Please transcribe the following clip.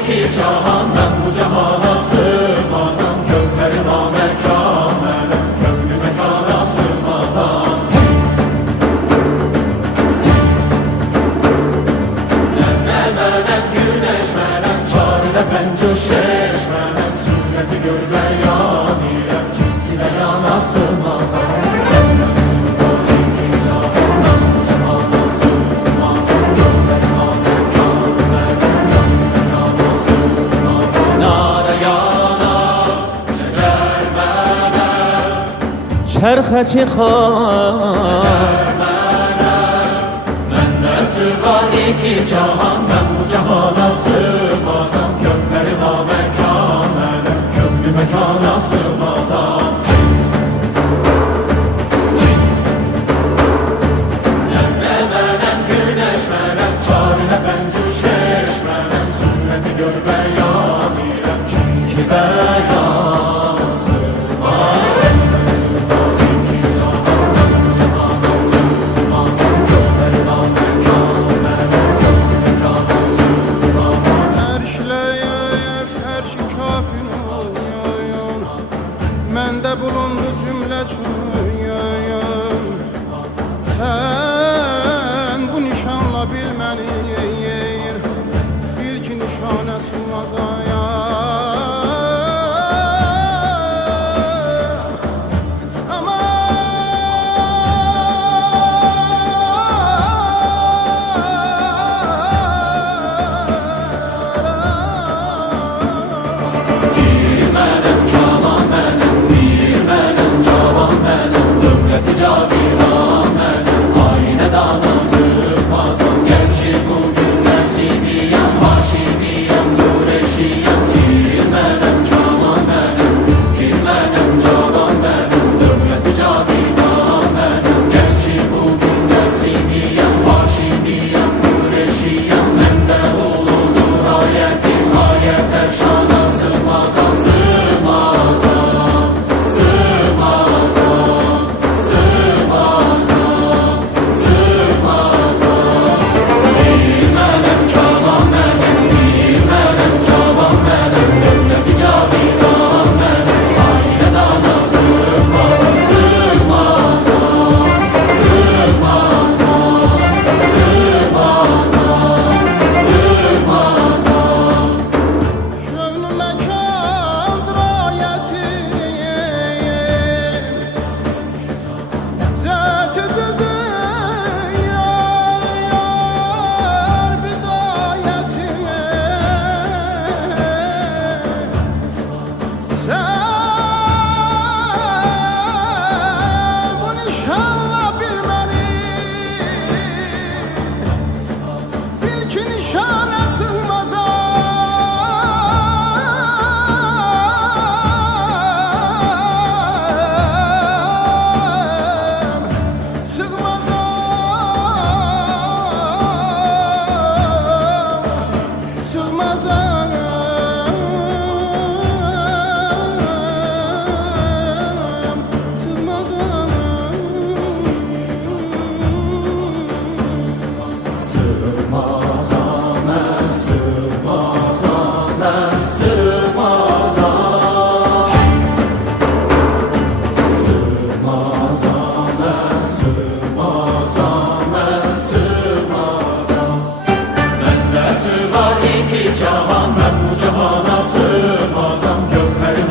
iki cahan ben bu cahana sığmazam. Kökleri namekamele, köklü mekana sığmazam. Zerremenem, güneşmenem, çarele pencoşeşmenem. Sureti görmeyan ile çünkü beyana sığmazam. Çerxe çıxar Məndə sığar iki cahan, ben bu cahana sığmazam. Kökleri namekamele, köklü mekana sığmazam. Zerremenem, güneşmenem, çarine pencuşeşmenem. Sureti gör beyan ile çünkü beyan sığmaz. Məndə bulundu cümlə çöyün. Sən bu nişanla bilməni bil ki nişanə sığmaz aya. Cahan ben bu cahana sığmazam. Kökleri